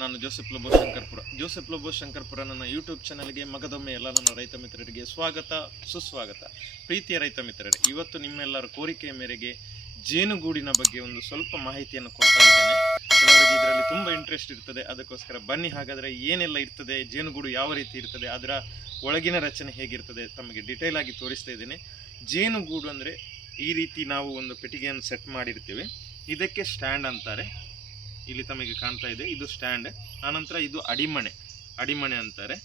ನಾನು Joseph Lobo Shankarpura Joseph Lobo Shankarpura ನನ್ನ YouTube ಚಾನಲ್ಗೆ ಮಗದೊಮ್ಮೆ ಎಲ್ಲ ನನ್ನ ರೈತ ಮಿತ್ರರಿಗೆ ಸ್ವಾಗತ, ಸುಸ್ವಾಗತ. ಪ್ರೀತಿಯ ರೈತ ಮಿತ್ರರೇ, ಇವತ್ತು ನಿಮ್ಮೆಲ್ಲರ ಕೋರಿಕೆಯ ಮೇರೆಗೆ ಜೇನುಗೂಡಿನ ಬಗ್ಗೆ ಒಂದು ಸ್ವಲ್ಪ ಮಾಹಿತಿಯನ್ನು ಕೊಡ್ತಾ ಇದ್ದೇನೆ. ಕೆಲವರಿಗೆ ಇದರಲ್ಲಿ ತುಂಬ ಇಂಟ್ರೆಸ್ಟ್ ಇರ್ತದೆ. ಅದಕ್ಕೋಸ್ಕರ ಬನ್ನಿ, ಹಾಗಾದರೆ ಏನೆಲ್ಲ ಇರ್ತದೆ, ಜೇನುಗೂಡು ಯಾವ ರೀತಿ ಇರ್ತದೆ, ಅದರ ಒಳಗಿನ ರಚನೆ ಹೇಗಿರ್ತದೆ ತಮಗೆ ಡಿಟೇಲ್ ಆಗಿ ತೋರಿಸ್ತಾ ಇದ್ದೇನೆ. ಜೇನುಗೂಡು ಅಂದರೆ ಈ ರೀತಿ ನಾವು ಒಂದು ಪೆಟ್ಟಿಗೆಯನ್ನು ಸೆಟ್ ಮಾಡಿರ್ತೀವಿ. ಇದಕ್ಕೆ ಸ್ಟ್ಯಾಂಡ್ ಅಂತಾರೆ. ಇಲ್ಲಿ ತಮಗೆ ಕಾಣ್ತಾ ಇದೆ. ಇದು ಸ್ಟ್ಯಾಂಡ್. ಆನಂತರ ಇದು ಅಡಿಮಣೆ ಅಡಿಮಣೆ ಅಂತಾರೆ.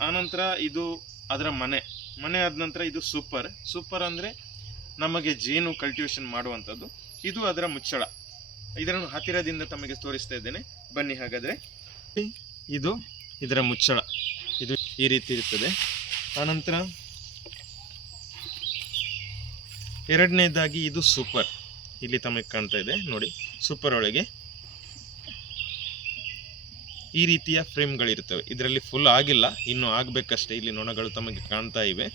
ಆನಂತರ ಇದು ಅದರ ಮನೆ. ಮನೆ ಆದ ನಂತರ ಇದು ಸೂಪರ್. ಸೂಪರ್ ಅಂದರೆ ನಮಗೆ ಜೇನು ಕಲ್ಟಿವೇಶನ್ ಮಾಡುವಂಥದ್ದು. ಇದು ಅದರ ಮುಚ್ಚಳ. ಇದನ್ನು ಹತ್ತಿರದಿಂದ ತಮಗೆ ತೋರಿಸ್ತಾ ಇದ್ದೇನೆ. ಬನ್ನಿ ಹಾಗಾದರೆ. ಇದು ಇದರ ಮುಚ್ಚಳ. ಇದು ಈ ರೀತಿ ಇರ್ತದೆ. ಆನಂತರ ಎರಡನೇದಾಗಿ ಇದು ಸೂಪರ್. ಇಲ್ಲಿ ತಮಗೆ ಕಾಣ್ತಾ ಇದೆ. ನೋಡಿ, ಸೂಪರ್ ಒಳಗೆ. ಈ ರೀತಿಯ ಫ್ರೇಮ್ಗಳಿರ್ತವೆ. ಇದರಲ್ಲಿ ಫುಲ್ ಆಗಿಲ್ಲ. ಇನ್ನೂ ಆಗಬೇಕಷ್ಟೇ. ಇಲ್ಲಿ ನೊಣಗಳು ತಮಗೆ ಕಾಣ್ತಾ ಇವೆ.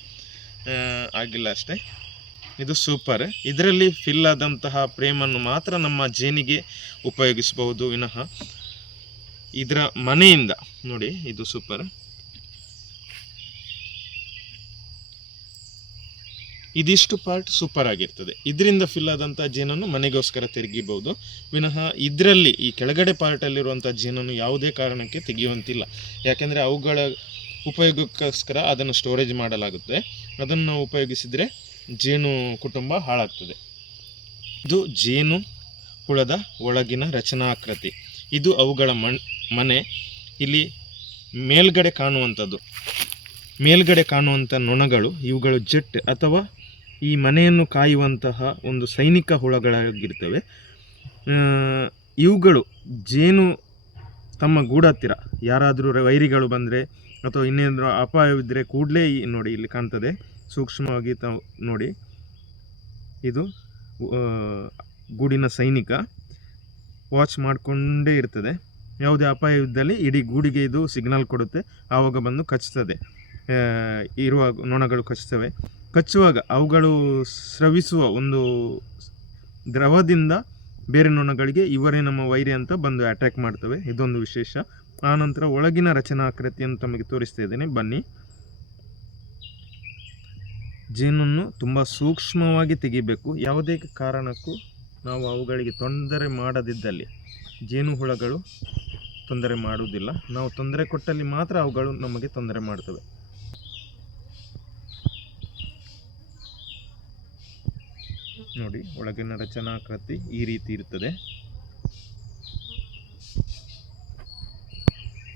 ಆಗಿಲ್ಲ ಅಷ್ಟೇ. ಇದು ಸೂಪರ್ ಇದರಲ್ಲಿ ಫಿಲ್ ಆದಂತಹ ಫ್ರೇಮನ್ನು ಮಾತ್ರ ನಮ್ಮ ಜೇನಿಗೆ ಉಪಯೋಗಿಸಬಹುದು. ವಿನಃ ಇದರ ಮನೆಯಿಂದ. ನೋಡಿ, ಇದು ಸೂಪರ್ ಇದಿಷ್ಟು ಪಾರ್ಟ್ ಸೂಪರ್ ಆಗಿರ್ತದೆ. ಇದರಿಂದ ಫಿಲ್ ಆದಂಥ ಜೇನನ್ನು ಮನೆಗೋಸ್ಕರ ತೆಗಿಬಹುದು ವಿನಃ ಇದರಲ್ಲಿ ಈ ಕೆಳಗಡೆ ಪಾರ್ಟಲ್ಲಿರುವಂಥ ಜೇನನ್ನು ಯಾವುದೇ ಕಾರಣಕ್ಕೆ ತೆಗೆಯುವಂತಿಲ್ಲ. ಯಾಕೆಂದರೆ ಅವುಗಳ ಉಪಯೋಗಕ್ಕೋಸ್ಕರ ಅದನ್ನು ಸ್ಟೋರೇಜ್ ಮಾಡಲಾಗುತ್ತೆ. ಅದನ್ನು ನಾವು ಉಪಯೋಗಿಸಿದರೆ ಜೇನು ಕುಟುಂಬ ಹಾಳಾಗ್ತದೆ. ಇದು ಜೇನು ಹುಳದ ಒಳಗಿನ ರಚನಾಕೃತಿ. ಇದು ಅವುಗಳ ಮನೆ. ಇಲ್ಲಿ ಮೇಲ್ಗಡೆ ಕಾಣುವಂಥದ್ದು. ಮೇಲ್ಗಡೆ ಕಾಣುವಂಥ ನೊಣಗಳು ಇವುಗಳು ಜೆಟ್ ಅಥವಾ ಈ ಮನೆಯನ್ನು ಕಾಯುವಂತಹ ಒಂದು ಸೈನಿಕ ಹುಳಗಳಾಗಿರ್ತವೆ. ಇವುಗಳು ಜೇನು ತಮ್ಮ ಗೂಡತ್ತಿರ. ಯಾರಾದರೂ ವೈರಿಗಳು ಬಂದರೆ ಅಥವಾ ಇನ್ನೇನಾದರೂ ಅಪಾಯವಿದ್ದರೆ ಕೂಡಲೇ ನೋಡಿ ಇಲ್ಲಿ ಕಾಣ್ತದೆ. ಸೂಕ್ಷ್ಮವಾಗಿ ತಾವು ನೋಡಿ. ಇದು ಗೂಡಿನ ಸೈನಿಕ. ವಾಚ್ ಮಾಡಿಕೊಂಡೇ ಇರ್ತದೆ. ಯಾವುದೇ ಅಪಾಯವಿದ್ದಲ್ಲಿ ಇಡೀ ಗೂಡಿಗೆ ಇದು ಸಿಗ್ನಲ್ ಕೊಡುತ್ತೆ. ಆವಾಗ ಬಂದು ಕಚ್ತದೆ. ಇರುವ ನೊಣಗಳು ಕಚ್ತವೆ. ಕಚ್ಚುವಾಗ ಅವುಗಳು ಸ್ರವಿಸುವ ಒಂದು ದ್ರವದಿಂದ ಬೇರೆ ನೊಣಗಳಿಗೆ ಇವರೇ ನಮ್ಮ ವೈರಿ ಅಂತ ಬಂದು ಅಟ್ಯಾಕ್ ಮಾಡ್ತವೆ. ಇದೊಂದು ವಿಶೇಷ. ಆನಂತರ ಒಳಗಿನ ರಚನಾಕೃತಿಯನ್ನು ತಮಗೆ ತೋರಿಸ್ತಾ ಇದ್ದೇನೆ. ಬನ್ನಿ. ಜೇನನ್ನು ತುಂಬ ಸೂಕ್ಷ್ಮವಾಗಿ ತೆಗಿಬೇಕು. ಯಾವುದೇ ಕಾರಣಕ್ಕೂ ನಾವು ಅವುಗಳಿಗೆ ತೊಂದರೆ ಮಾಡದಿದ್ದಲ್ಲಿ ಜೇನು ಹುಳಗಳು ತೊಂದರೆ ಮಾಡುವುದಿಲ್ಲ. ನಾವು ತೊಂದರೆ ಕೊಟ್ಟಲ್ಲಿ ಮಾತ್ರ ಅವುಗಳು ನಮಗೆ ತೊಂದರೆ ಮಾಡ್ತವೆ. ನೋಡಿ, ಒಳಗಿನ ರಚನಾಕೃತಿ ಈ ರೀತಿ ಇರ್ತದೆ.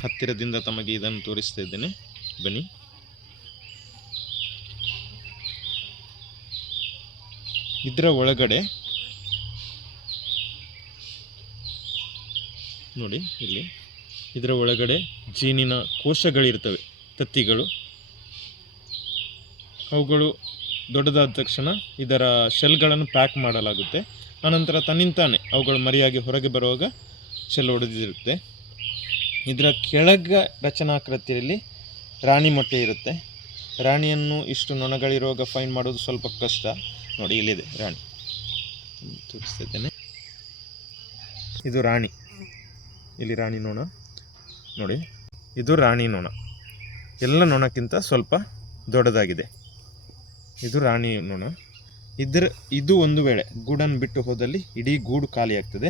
ಹತ್ತಿರದಿಂದ ತಮಗೆ ಇದನ್ನು ತೋರಿಸ್ತಾ ಇದ್ದೇನೆ. ಬನ್ನಿ. ಇದರ ಒಳಗಡೆ ನೋಡಿ ಇಲ್ಲಿ. ಇದರ ಒಳಗಡೆ ಜೀನಿನ ಕೋಶಗಳಿರ್ತವೆ, ತತ್ತಿಗಳು. ಅವುಗಳು ದೊಡ್ಡದಾದ ತಕ್ಷಣ ಇದರ ಶೆಲ್ಗಳನ್ನು ಪ್ಯಾಕ್ ಮಾಡಲಾಗುತ್ತೆ. ಆನಂತರ ತನ್ನಿಂತಾನೆ ಅವುಗಳು ಮರಿಯಾಗಿ ಹೊರಗೆ ಬರುವಾಗ ಶೆಲ್ ಹೊಡೆದಿರುತ್ತೆ ಇದರ ಕೆಳಗ ರಚನಾಕೃತಿಯಲ್ಲಿ ರಾಣಿ ಮೊಟ್ಟೆ ಇರುತ್ತೆ. ರಾಣಿಯನ್ನು ಇಷ್ಟು ನೊಣಗಳಿರುವಾಗ ಫೈನ್ ಮಾಡೋದು ಸ್ವಲ್ಪ ಕಷ್ಟ. ನೋಡಿ, ಇಲ್ಲಿದೆ ರಾಣಿ. ತೋರಿಸ್ತಿದ್ದೇನೆ. ಇದು ರಾಣಿ. ಇಲ್ಲಿ ರಾಣಿ ನೋಣ. ನೋಡಿ, ಇದು ರಾಣಿ ನೋಣ. ಎಲ್ಲ ನೊಣಕ್ಕಿಂತ ಸ್ವಲ್ಪ ದೊಡ್ಡದಾಗಿದೆ. ಇದು ರಾಣಿ ನೊಣ ಇದರ, ಇದು ಒಂದು ವೇಳೆ ಗೂಡನ್ನು ಬಿಟ್ಟು ಹೋದಲ್ಲಿ ಇಡೀ ಗೂಡು ಖಾಲಿಯಾಗ್ತದೆ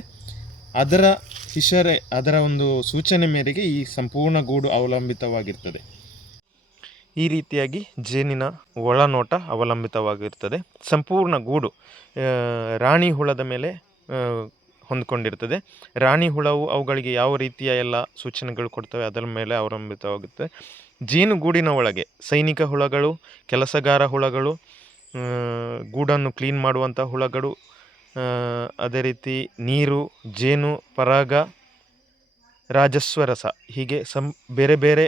ಅದರ ಹಿಷರೆ ಅದರ ಒಂದು ಸೂಚನೆ ಮೇರೆಗೆ ಈ ಸಂಪೂರ್ಣ ಗೂಡು ಅವಲಂಬಿತವಾಗಿರ್ತದೆ. ಈ ರೀತಿಯಾಗಿ ಜೇನಿನ ಒಳನೋಟ ಅವಲಂಬಿತವಾಗಿರ್ತದೆ. ಸಂಪೂರ್ಣ ಗೂಡು ರಾಣಿ ಹುಳದ ಮೇಲೆ ಹೊಂದ್ಕೊಂಡಿರ್ತದೆ. ರಾಣಿ ಹುಳವು ಅವುಗಳಿಗೆ ಯಾವ ರೀತಿಯ ಎಲ್ಲ ಸೂಚನೆಗಳು ಕೊಡ್ತವೆ, ಅದರ ಮೇಲೆ ಅವಲಂಬಿತವಾಗುತ್ತೆ. ಜೇನುಗೂಡಿನ ಒಳಗೆ, ಸೈನಿಕ ಹುಳಗಳು, ಕೆಲಸಗಾರ ಹುಳಗಳು ಗೂಡನ್ನು ಕ್ಲೀನ್ ಮಾಡುವಂಥ ಹುಳಗಳು ಅದೇ ರೀತಿ ನೀರು, ಜೇನು, ಪರಾಗ ರಾಜಸ್ವ ರಸ ಹೀಗೆ ಸಂ, ಬೇರೆ ಬೇರೆ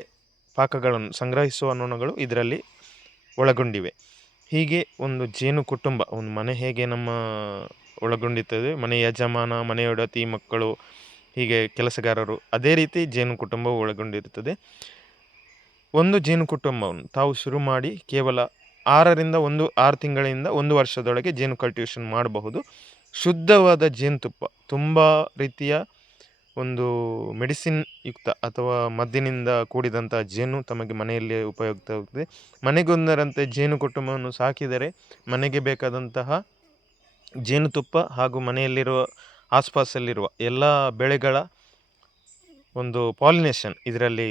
ಪಾಕಗಳನ್ನು ಸಂಗ್ರಹಿಸುವ ನೊಣಗಳು ಇದರಲ್ಲಿ ಒಳಗೊಂಡಿವೆ. ಹೀಗೆ ಒಂದು ಜೇನು ಕುಟುಂಬ, ಒಂದು ಮನೆ ಹೇಗೆ ನಮ್ಮ ಒಳಗೊಂಡಿರ್ತದೆ, ಮನೆ ಯಜಮಾನ ಮನೆಯೊಡತಿ ಮಕ್ಕಳು, ಹೀಗೆ ಕೆಲಸಗಾರರು, ಅದೇ ರೀತಿ ಜೇನು ಕುಟುಂಬವು ಒಳಗೊಂಡಿರುತ್ತದೆ ಒಂದು ಜೇನು ಕುಟುಂಬವನ್ನು ತಾವು ಶುರು ಮಾಡಿ ಕೇವಲ ಆರರಿಂದ ಒಂದು, ಆರು ತಿಂಗಳಿಂದ ಒಂದು ವರ್ಷದೊಳಗೆ ಜೇನು ಕಲ್ಟಿವೇಷನ್ ಮಾಡಬಹುದು. ಶುದ್ಧವಾದ ಜೇನುತುಪ್ಪ ತುಂಬ ರೀತಿಯ ಒಂದು ಮೆಡಿಸಿನ್ ಯುಕ್ತ ಅಥವಾ ಮದ್ದಿನಿಂದ ಕೂಡಿದಂಥ ಜೇನು ತಮಗೆ ಮನೆಯಲ್ಲಿ ಉಪಯುಕ್ತವಾಗುತ್ತದೆ. ಮನೆಗೊಂದರಂತೆ ಜೇನು ಕುಟುಂಬವನ್ನು ಸಾಕಿದರೆ ಮನೆಗೆ ಬೇಕಾದಂತಹ ಜೇನುತುಪ್ಪ ಹಾಗೂ ಮನೆಯಲ್ಲಿರುವ ಆಸ್ಪಾಸಲ್ಲಿರುವ ಎಲ್ಲ ಬೆಳೆಗಳ ಒಂದು ಪಾಲಿನೇಷನ್ ಇದರಲ್ಲಿ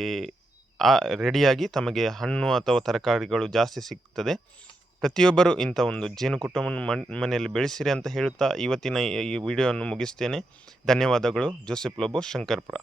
ಆ ರೆಡಿಯಾಗಿ ತಮಗೆ ಹಣ್ಣು ಅಥವಾ ತರಕಾರಿಗಳು ಜಾಸ್ತಿ ಸಿಗ್ತದೆ. ಪ್ರತಿಯೊಬ್ಬರು ಇಂಥ ಒಂದು ಜೇನು ಕುಟುಂಬವನ್ನು ಮನ್, ಮನೆಯಲ್ಲಿ ಬೆಳೆಸಿರಿ ಅಂತ ಹೇಳುತ್ತಾ ಇವತ್ತಿನ ಈ ವಿಡಿಯೋವನ್ನು ಮುಗಿಸ್ತೇನೆ. ಧನ್ಯವಾದಗಳು. ಜೋಸೆಫ್ ಲೋಬೋ, ಶಂಕರ್ಪುರ.